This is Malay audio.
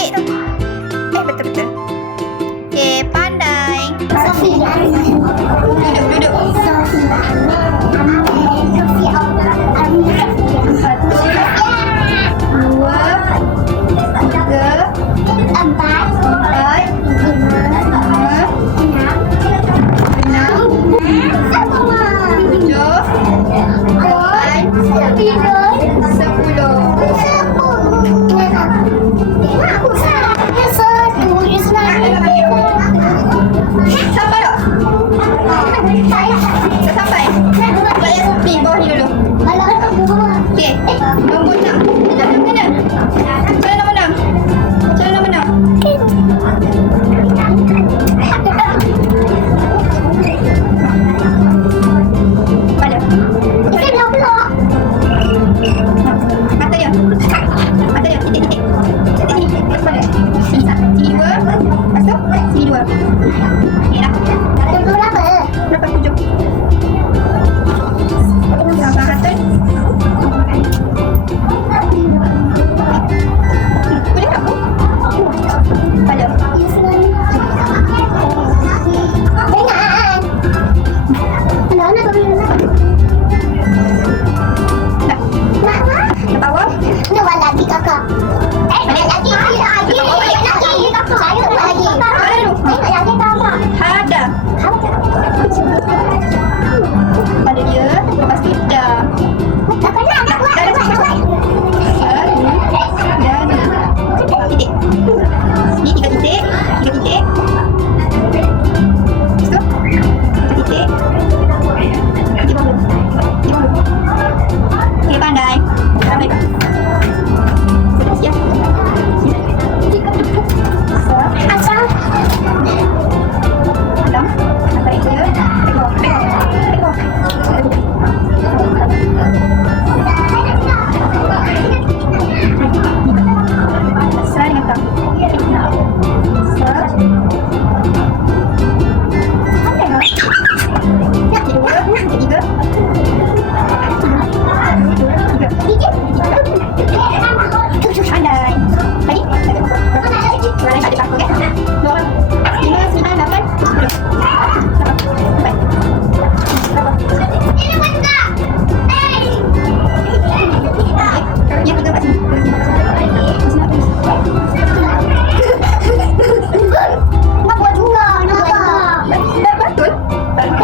pelik tu. Betul-betul. Okey, pandai. Sofia. Duduk. Satu, dua, tiga, Empat. lima, enam, tujuh, lapan, sepuluh. Sampai tak? Tak sampai? Bayar ni bawah ni dulu. Okey, nombor 6. Macam nombor 6? Macam nombor 6? Pada. Mata dia. Mata dia. Titik. Lepas pada. Sini 2. Lepas tu, sini 2. Okey dah. Berapa 7? Abang Hatun. Boleh tak bu? Pada. Ke bawah. Ada. Pada dia. Lepas tu dah. Titik. Ni 3 titik. 3 titik. Lepas tu 4 titik. Di bawah. Okey, pandai. Sampai tak? Sudah siap? Adam. Sampai dia. Tengok. Saya dengan tak. Pandai. Lagi? Ada takut kan? 2 orang. 5, 9, 8, 10. Sampai. Yang kedua kat sini. Dah betul? Pandai.